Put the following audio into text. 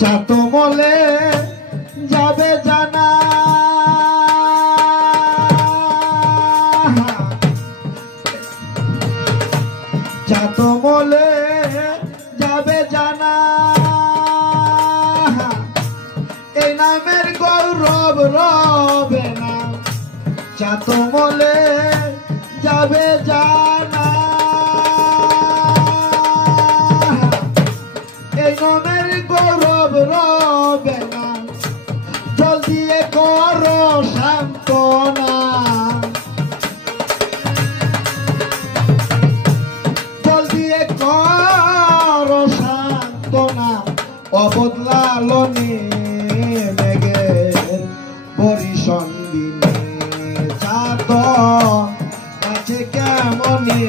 চাতো মলে যাবে জানা, চাতো মলে যাবে জানা, এই নামের গৌরব রবে না। চাতো মলে যাবে জানা, এই নামের গৌরব রবে না। জল দিয়ে করো সান্ত্বনা, জল দিয়ে করো সান্ত্বনা। অবদলালনে মেঘের বরিশন দিনে চাঁদ আছে কেমনে।